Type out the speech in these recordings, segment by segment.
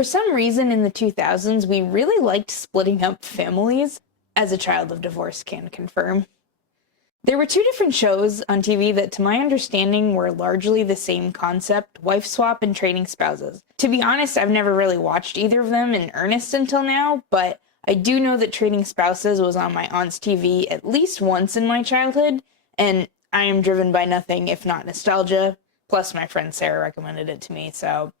For some reason in the 2000s, we really liked splitting up families, as a child of divorce can confirm. There were two different shows on TV that, to my understanding, were largely the same concept: wife swap and trading spouses. To be honest, I've never really watched either of them in earnest until now, but I do know that Trading Spouses was on my aunt's TV at least once in my childhood, and I am driven by nothing if not nostalgia, plus my friend Sarah recommended it to me, so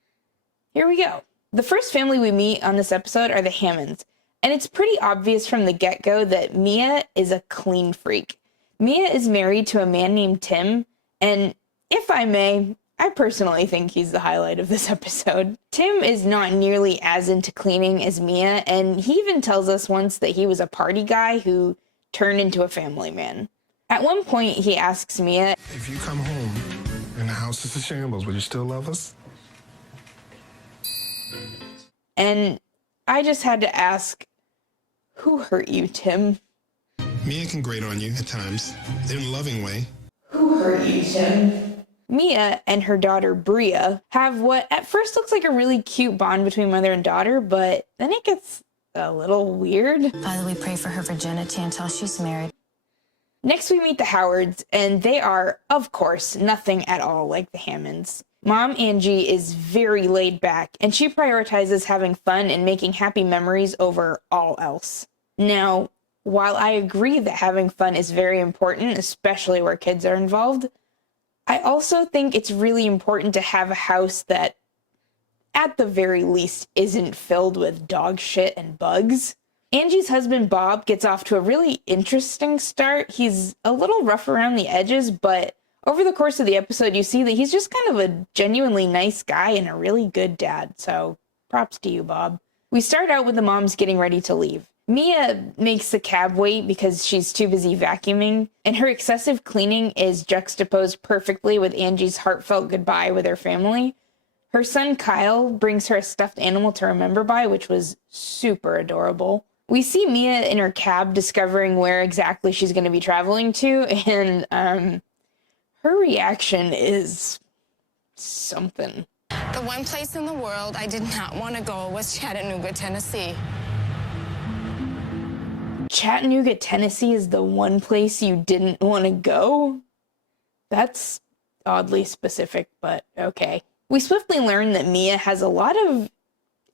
here we go. The first family we meet on this episode are the Hammonds, and it's pretty obvious from the get-go that Mia is a clean freak. Mia is married to a man named Tim, and if I may, I personally think he's the highlight of this episode. Tim is not nearly as into cleaning as Mia, and he even tells us once that he was a party guy who turned into a family man. At one point, he asks Mia, "If you come home and the house is a shambles, would you still love us?" And I just had to ask, who hurt you, Tim? Mia can grate on you at times, in a loving way. Who hurt you, Tim? Mia and her daughter, Bria, have what at first looks like a really cute bond between mother and daughter, but then it gets a little weird. Father, we pray for her virginity until she's married. Next, we meet the Howards, and they are, of course, nothing at all like the Hammonds. Mom, Angie, is very laid back, and she prioritizes having fun and making happy memories over all else. Now, while I agree that having fun is very important, especially where kids are involved, I also think it's really important to have a house that, at the very least, isn't filled with dog shit and bugs. Angie's husband, Bob, gets off to a really interesting start. He's a little rough around the edges, but over the course of the episode, you see that he's just kind of a genuinely nice guy and a really good dad, so props to you, Bob. We start out with the moms getting ready to leave. Mia makes the cab wait because she's too busy vacuuming, and her excessive cleaning is juxtaposed perfectly with Angie's heartfelt goodbye with her family. Her son Kyle brings her a stuffed animal to remember by, which was super adorable. We see Mia in her cab discovering where exactly she's going to be traveling to, and her reaction is something. The one place in the world I did not want to go was Chattanooga, Tennessee. Chattanooga, Tennessee is the one place you didn't want to go? That's oddly specific, but okay. We swiftly learn that Mia has a lot of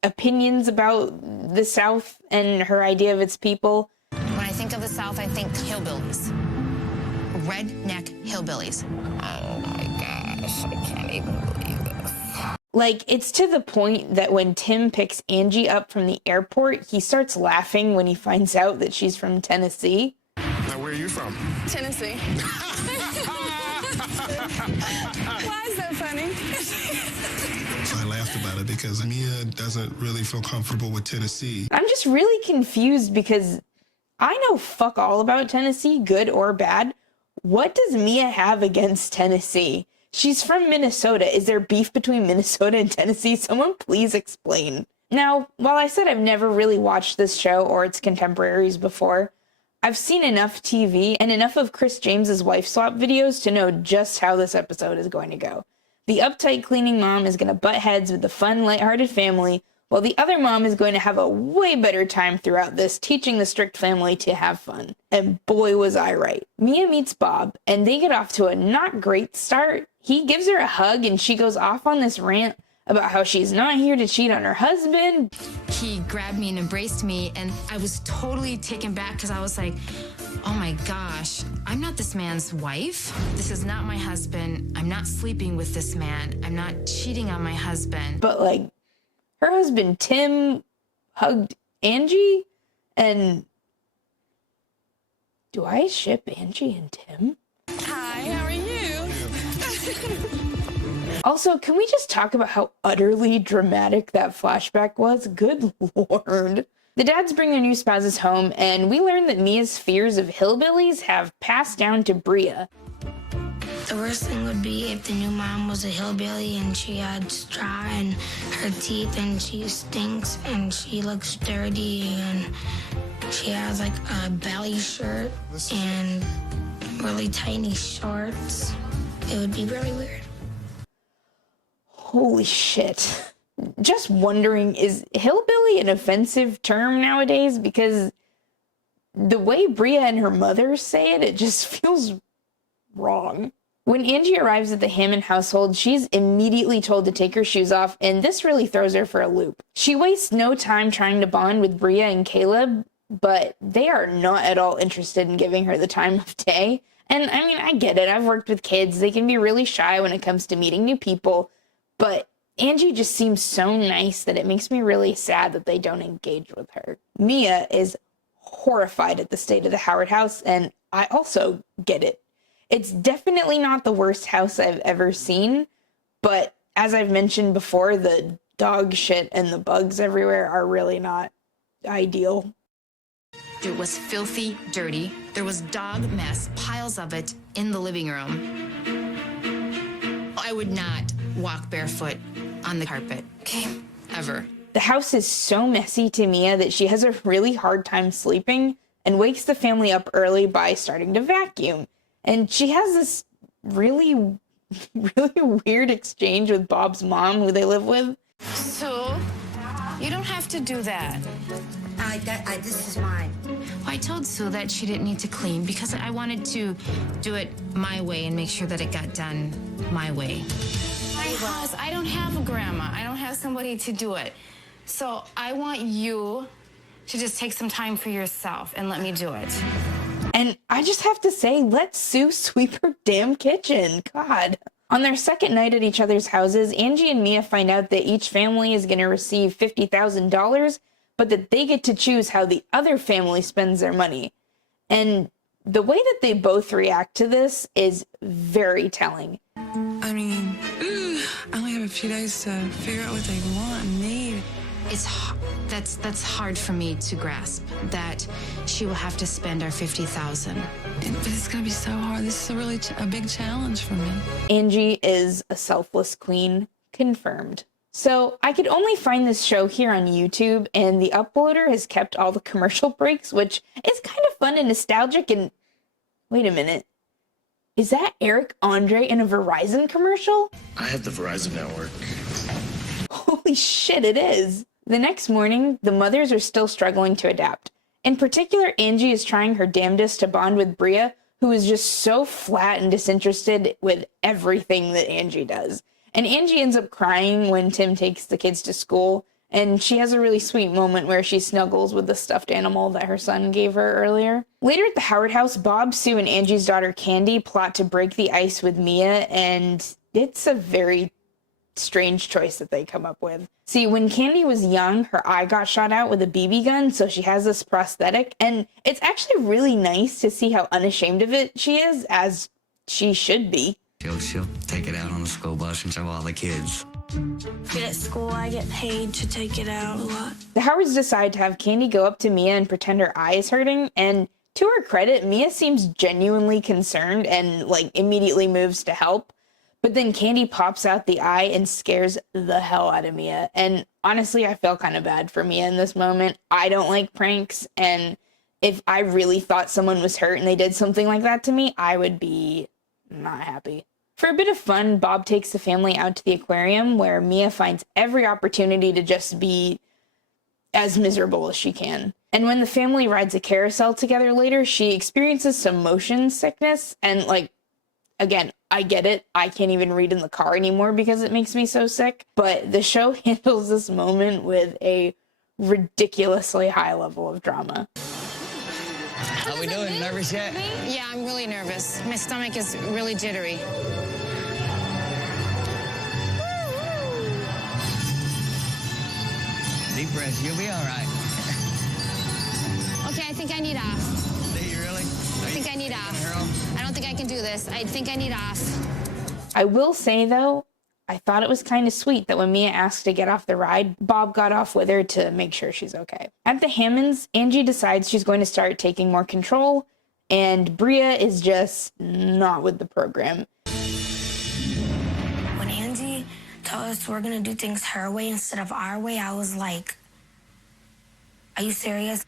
opinions about the South and her idea of its people. When I think of the South, I think hillbillies. Redneck hillbillies. Oh my gosh, I can't even believe this. Like, it's to the point that when Tim picks Angie up from the airport, he starts laughing when he finds out that she's from Tennessee. Now, where are you from? Tennessee. Why is that funny? So I laughed about it because Mia doesn't really feel comfortable with Tennessee. I'm just really confused because I know fuck all about Tennessee, good or bad. What does Mia have against Tennessee? She's from Minnesota. Is there beef between Minnesota and Tennessee? Someone please explain. Now, while I said I've never really watched this show or its contemporaries before, I've seen enough TV and enough of Chris James's wife swap videos to know just how this episode is going to go. The uptight cleaning mom is going to butt heads with the fun, lighthearted family, while the other mom is going to have a way better time throughout this, teaching the strict family to have fun. And boy, was I right. Mia meets Bob, and they get off to a not great start. He gives her a hug, and she goes off on this rant about how she's not here to cheat on her husband. He grabbed me and embraced me, and I was totally taken back because I was like, oh my gosh, I'm not this man's wife. This is not my husband. I'm not sleeping with this man. I'm not cheating on my husband. But, like, her husband, Tim, hugged Angie, and do I ship Angie and Tim? Hi, how are you? Also, can we just talk about how utterly dramatic that flashback was? Good Lord. The dads bring their new spouses home, and we learn that Mia's fears of hillbillies have passed down to Bria. The worst thing would be if the new mom was a hillbilly and she had straw in her teeth and she stinks and she looks dirty and she has like a belly shirt and really tiny shorts. It would be really weird. Holy shit. just wondering, is hillbilly an offensive term nowadays? Because the way Bria and her mother say it, it just feels wrong. When Angie arrives at the Hammond household, she's immediately told to take her shoes off, and this really throws her for a loop. She wastes no time trying to bond with Bria and Caleb, but they are not at all interested in giving her the time of day. And I mean, I get it. I've worked with kids. They can be really shy when it comes to meeting new people, but Angie just seems so nice that it makes me really sad that they don't engage with her. Mia is horrified at the state of the Howard house, and I also get it. It's definitely not the worst house I've ever seen, but as I've mentioned before, the dog shit and the bugs everywhere are really not ideal. It was filthy, dirty. There was dog mess, piles of it, in the living room. I would not walk barefoot on the carpet, okay? Ever. The house is so messy to Mia that she has a really hard time sleeping and wakes the family up early by starting to vacuum. And she has this really weird exchange with Bob's mom, who they live with. Sue, you don't have to do that. This is mine. I told Sue that she didn't need to clean because I wanted to do it my way and make sure that it got done my way. My house, I don't have a grandma. I don't have somebody to do it. So I want you to just take some time for yourself and let me do it. And I just have to say, let Sue sweep her damn kitchen. God. On their second night at each other's houses, Angie and Mia find out that each family is going to receive $50,000, but that they get to choose how the other family spends their money. And the way that they both react to this is very telling. I mean, I only have a few days to figure out what they want and need. That's hard for me to grasp, that she will have to spend our $50,000. But it's gonna be so hard. This is really a big challenge for me. Angie is a selfless queen, confirmed. So I could only find this show here on YouTube, and the uploader has kept all the commercial breaks, which is kind of fun and nostalgic. And wait a minute, is that Eric Andre in a Verizon commercial? I have the Verizon network. Holy shit, it is. The next morning, the mothers are still struggling to adapt. In particular, Angie is trying her damnedest to bond with Bria, who is just so flat and disinterested with everything that Angie does. And Angie ends up crying when Tim takes the kids to school, and she has a really sweet moment where she snuggles with the stuffed animal that her son gave her earlier. Later at the Howard house, Bob, Sue, and Angie's daughter Candy plot to break the ice with Mia, and it's a very strange choice that they come up with. See, when Candy was young, her eye got shot out with a BB gun, so she has this prosthetic, and it's actually really nice to see how unashamed of it she is, as she should be. She'll take it out on the school bus and show all the kids. At school, I get paid to take it out a lot. The Howards decide to have Candy go up to Mia and pretend her eye is hurting, and to her credit, Mia seems genuinely concerned and, immediately moves to help. But then Candy pops out the eye and scares the hell out of Mia. And honestly, I feel kind of bad for Mia in this moment. I don't like pranks, and if I really thought someone was hurt and they did something like that to me, I would be not happy. For a bit of fun, Bob takes the family out to the aquarium, where Mia finds every opportunity to just be as miserable as she can. And when the family rides a carousel together later, she experiences some motion sickness, and again, I get it. I can't even read in the car anymore because it makes me so sick. But the show handles this moment with a ridiculously high level of drama. How we doing? Nervous yet? Yeah, I'm really nervous. My stomach is really jittery. Deep breath. You'll be all right. Okay, I think I need off. Do you really? I think I need off. I don't think I can do this. I think I need off. I will say, though, I thought it was kind of sweet that when Mia asked to get off the ride, Bob got off with her to make sure she's okay. At the Hammonds, Angie decides she's going to start taking more control, and Bria is just not with the program. When Angie told us we're gonna do things her way instead of our way, I was like, are you serious?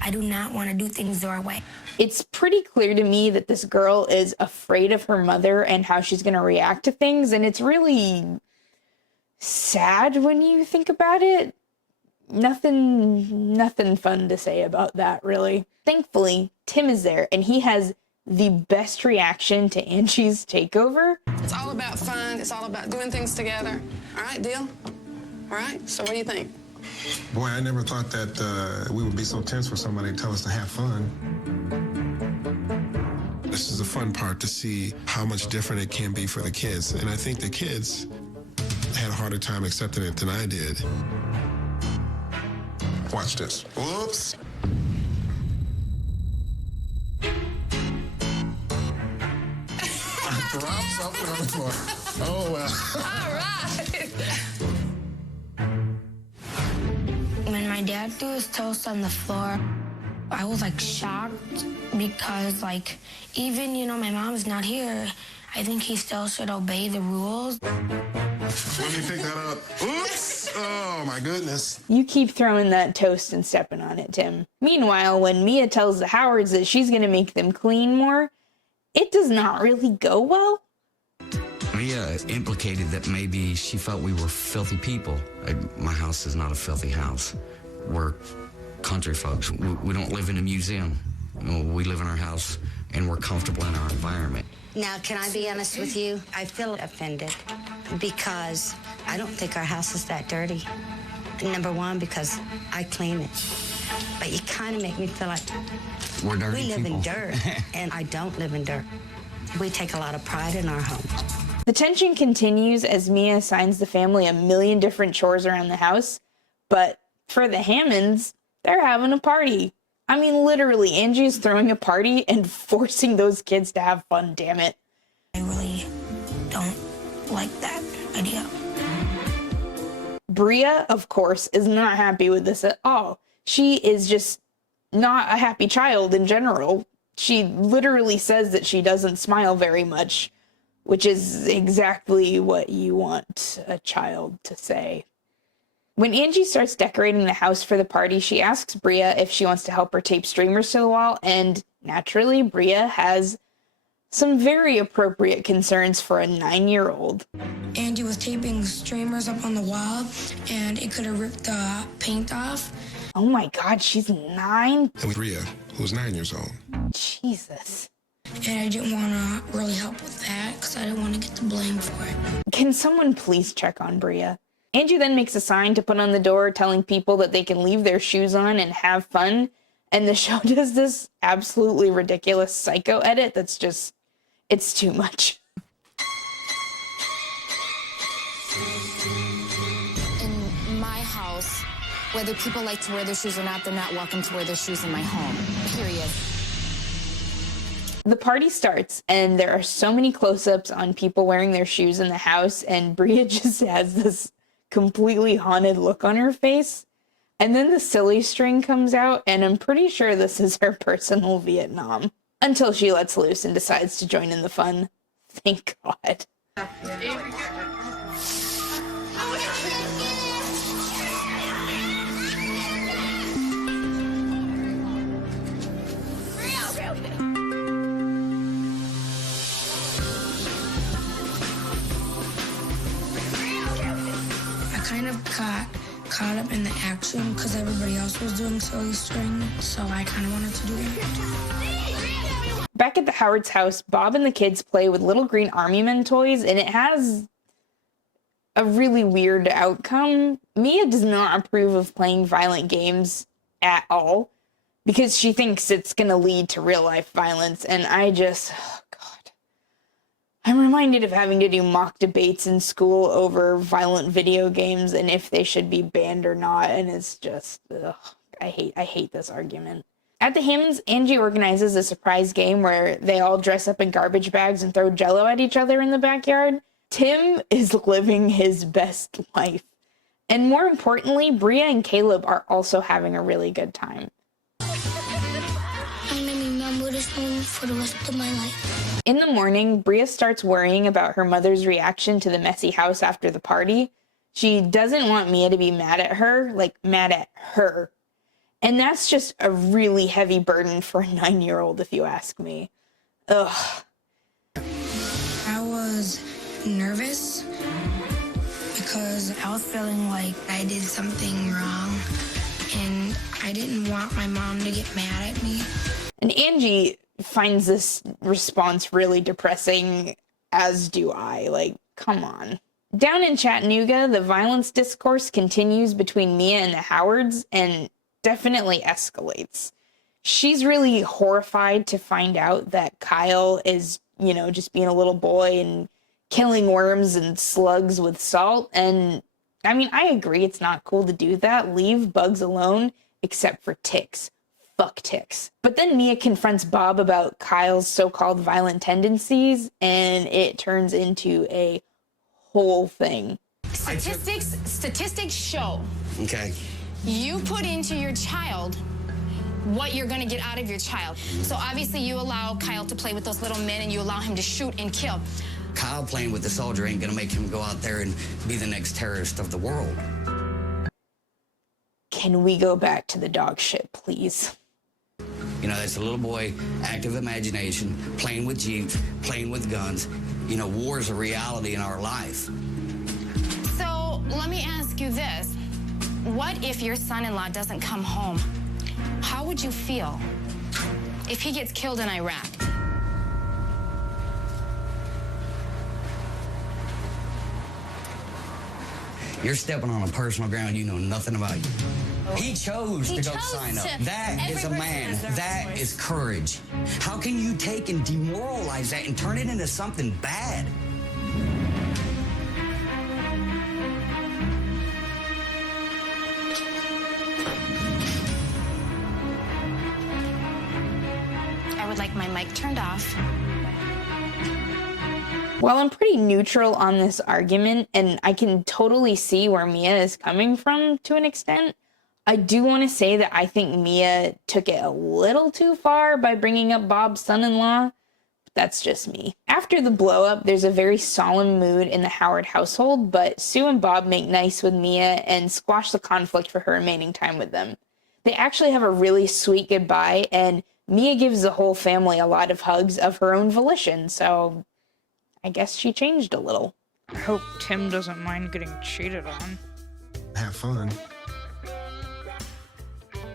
I do not want to do things your way. It's pretty clear to me that this girl is afraid of her mother and how she's going to react to things, and it's really sad when you think about it. Nothing fun to say about that, really. Thankfully, Tim is there, and he has the best reaction to Angie's takeover. It's all about fun. It's all about doing things together. All right, deal? All right, so what do you think? Boy, I never thought that we would be so tense for somebody to tell us to have fun. This is the fun part, to see how much different it can be for the kids. And I think the kids had a harder time accepting it than I did. Watch this. Whoops. I dropped something on the floor. Oh, well. When my dad threw his toast on the floor, I was like shocked because like, even, you know, my mom's not here. I think he still should obey the rules. Let me pick that up. Oops. Oh, my goodness. You keep throwing that toast and stepping on it, Tim. Meanwhile, when Mia tells the Howards that she's going to make them clean more, it does not really go well. Mia implicated that maybe she felt we were filthy people. My house is not a filthy house. We're country folks. We don't live in a museum. We live in our house, and we're comfortable in our environment. Now, can I be honest with you? I feel offended because I don't think our house is that dirty. Number one, because I clean it. But you kind of make me feel like We're dirty we live people. in dirt, and I don't live in dirt. We take a lot of pride in our home. The tension continues as Mia assigns the family a million different chores around the house, but for the Hammonds, they're having a party. I mean, literally, Angie is throwing a party and forcing those kids to have fun, damn it. I really don't like that idea. Bria, of course, is not happy with this at all. She is just not a happy child in general. She literally says that she doesn't smile very much, which is exactly what you want a child to say. When Angie starts decorating the house for the party, she asks Bria if she wants to help her tape streamers to the wall, and naturally, Bria has some very appropriate concerns for a 9-year-old. Angie was taping streamers up on the wall, and it could have ripped the paint off. Oh my God, she's 9? And Bria, who's 9 years old. Jesus. And I didn't want to really help with that because I didn't want to get the blame for it. Can someone please check on Bria? Angie then makes a sign to put on the door telling people that they can leave their shoes on and have fun. And the show does this absolutely ridiculous psycho edit that's just, it's too much. In my house, whether people like to wear their shoes or not, they're not welcome to wear their shoes in my home, period. The party starts, and there are so many close-ups on people wearing their shoes in the house, and Bria just has this completely haunted look on her face. And then the silly string comes out, and I'm pretty sure this is her personal Vietnam. Until she lets loose and decides to join in the fun. Thank God. Kind of got caught up in the action because everybody else was doing silly string, so I kind of wanted to do it. Back at the Howards' house, Bob and the kids play with little green army men toys, and it has a really weird outcome. Mia does not approve of playing violent games at all because she thinks it's going to lead to real-life violence, and I just... I'm reminded of having to do mock debates in school over violent video games and if they should be banned or not, and it's just, ugh, I hate this argument. At the Hammonds, Angie organizes a surprise game where they all dress up in garbage bags and throw Jell-O at each other in the backyard. Tim is living his best life. And more importantly, Bria and Caleb are also having a really good time. I'm gonna remember this moment for the rest of my life. In the morning, Bria starts worrying about her mother's reaction to the messy house after the party. She doesn't want Mia to be mad at her, like mad at her. And that's just a really heavy burden for a 9-year-old, if you ask me. Ugh. I was nervous because I was feeling like I did something wrong, and I didn't want my mom to get mad at me. And Angie finds this response really depressing, as do I. Like, come on. Down in Chattanooga, the violence discourse continues between Mia and the Howards and definitely escalates. She's really horrified to find out that Kyle is, just being a little boy and killing worms and slugs with salt. And I mean, I agree it's not cool to do that. Leave bugs alone, except for ticks. Fuck ticks. But then Mia confronts Bob about Kyle's so-called violent tendencies, and it turns into a whole thing. Statistics show. Okay. You put into your child what you're gonna get out of your child. So obviously you allow Kyle to play with those little men and you allow him to shoot and kill. Kyle playing with the soldier ain't gonna make him go out there and be the next terrorist of the world. Can we go back to the dog shit, please? It's a little boy, active imagination, playing with jeeps, playing with guns. War is a reality in our life. So let me ask you this. What if your son-in-law doesn't come home? How would you feel if he gets killed in Iraq? You're stepping on a personal ground you know nothing about. He chose to go sign up. That is a man. That is courage. How can you take and demoralize that and turn it into something bad? I would like my mic turned off. While I'm pretty neutral on this argument, and I can totally see where Mia is coming from to an extent, I do want to say that I think Mia took it a little too far by bringing up Bob's son-in-law. That's just me. After the blow-up, there's a very solemn mood in the Howard household, but Sue and Bob make nice with Mia and squash the conflict for her remaining time with them. They actually have a really sweet goodbye, and Mia gives the whole family a lot of hugs of her own volition, so I guess she changed a little. I hope Tim doesn't mind getting cheated on. Have fun.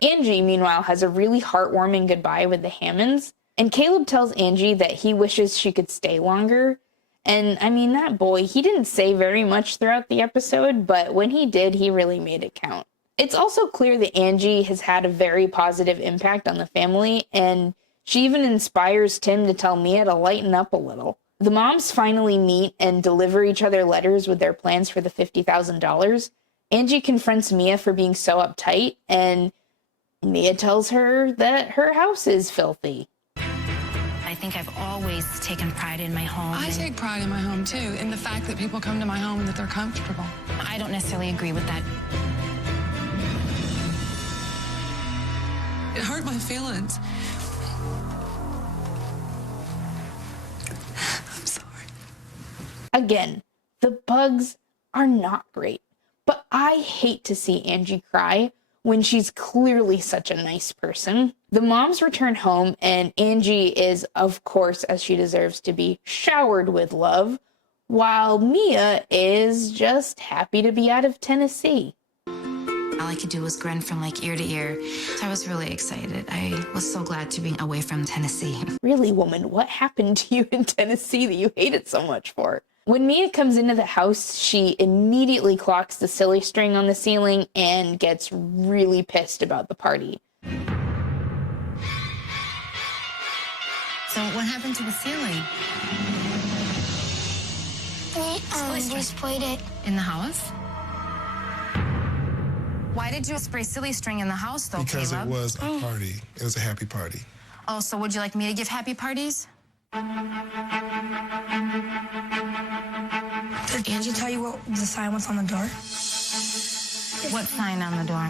Angie, meanwhile, has a really heartwarming goodbye with the Hammonds, and Caleb tells Angie that he wishes she could stay longer. And I mean, that boy, he didn't say very much throughout the episode, but when he did, he really made it count. It's also clear that Angie has had a very positive impact on the family, and she even inspires Tim to tell Mia to lighten up a little. The moms finally meet and deliver each other letters with their plans for the $50,000. Angie confronts Mia for being so uptight, and Mia tells her that her house is filthy. I think I've always taken pride in my home. I take pride in my home, too, in the fact that people come to my home and that they're comfortable. I don't necessarily agree with that. It hurt my feelings. I'm sorry. Again, the bugs are not great, but I hate to see Angie cry when she's clearly such a nice person. The moms return home, and Angie is, of course, as she deserves to be, showered with love, while Mia is just happy to be out of Tennessee. All I could do was grin from like ear to ear. I was really excited. I was so glad to be away from Tennessee. Really, woman, what happened to you in Tennessee that you hate it so much for? When Mia comes into the house, she immediately clocks the silly string on the ceiling and gets really pissed about the party. So what happened to the ceiling? We sprayed it. In the house? Why did you spray silly string in the house, though, Because Caleb? it was a party. It was a happy party. Oh, so would you like me to give happy parties? Did Angie tell you what the sign was on the door? What sign on the door?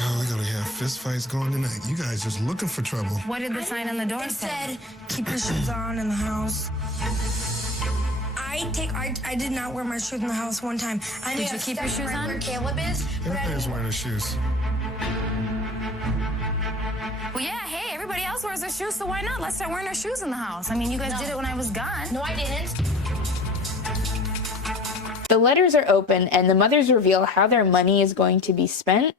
Oh, we're gonna have fist fights going tonight. You guys just looking for trouble. What did the sign on the door It say? said, keep your shoes on in the house. I did not wear my shoes in the house one time. Did you keep your shoes on? Where Caleb is. Everybody's wearing their shoes. Well, yeah, hey, everybody else wears their shoes, so why not? Let's start wearing our shoes in the house. I mean, you guys did it when I was gone. No, I didn't. The letters are open and the mothers reveal how their money is going to be spent.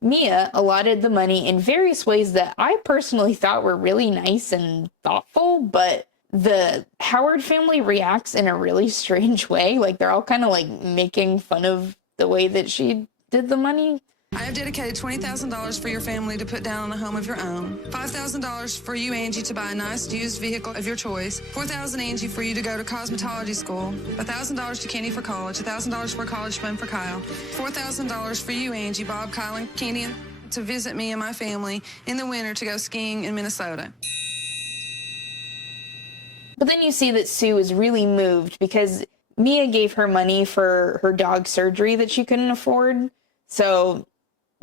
Mia allotted the money in various ways that I personally thought were really nice and thoughtful, but the Howard family reacts in a really strange way. Like, they're all kind of like making fun of the way that she did the money. I have dedicated $20,000 for your family to put down on a home of your own. $5,000 for you, Angie, to buy a nice used vehicle of your choice. $4,000, Angie, for you to go to cosmetology school. $1,000 to Kenny for college. $1,000 for a college fund for Kyle. $4,000 for you, Angie, Bob, Kyle, and Kenny to visit me and my family in the winter to go skiing in Minnesota. But then you see that Sue is really moved because Mia gave her money for her dog surgery that she couldn't afford. So,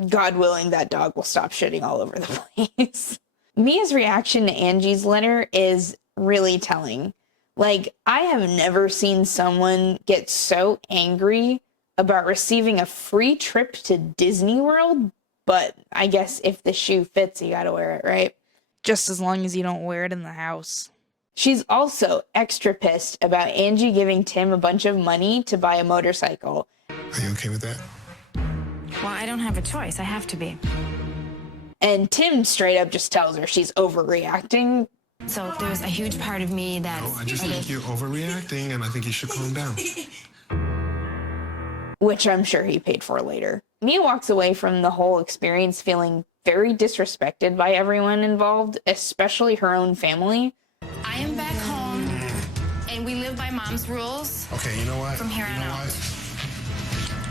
God willing, that dog will stop shitting all over the place. Mia's reaction to Angie's letter is really telling. Like, I have never seen someone get so angry about receiving a free trip to Disney World, but I guess if the shoe fits, you gotta wear it, right? Just as long as you don't wear it in the house. She's also extra pissed about Angie giving Tim a bunch of money to buy a motorcycle. Are you okay with that? Well, I don't have a choice. I have to be. And Tim straight up just tells her she's overreacting. So there's a huge part of me that... No, I just think you're overreacting, and I think you should calm down. Which I'm sure he paid for later. Mia walks away from the whole experience feeling very disrespected by everyone involved, especially her own family. I am back home, and we live by Mom's rules. Okay, you know what? From here on out.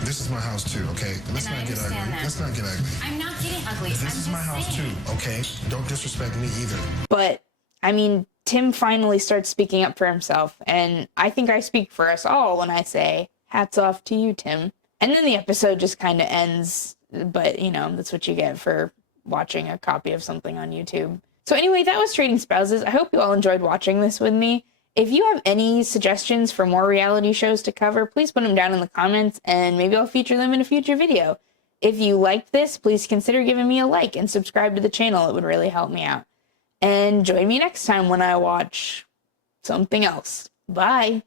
This is my house too, okay? Let's And I not get ugly. understand that. Let's not get ugly. I'm not getting ugly. This is my house too, okay? Don't disrespect me either. But, I mean, Tim finally starts speaking up for himself, and I think I speak for us all when I say, hats off to you, Tim. And then the episode just kind of ends, but, you know, that's what you get for watching a copy of something on YouTube. So anyway, that was Trading Spouses. I hope you all enjoyed watching this with me. If you have any suggestions for more reality shows to cover, please put them down in the comments and maybe I'll feature them in a future video. If you liked this, please consider giving me a like and subscribe to the channel. It would really help me out. And join me next time when I watch something else. Bye.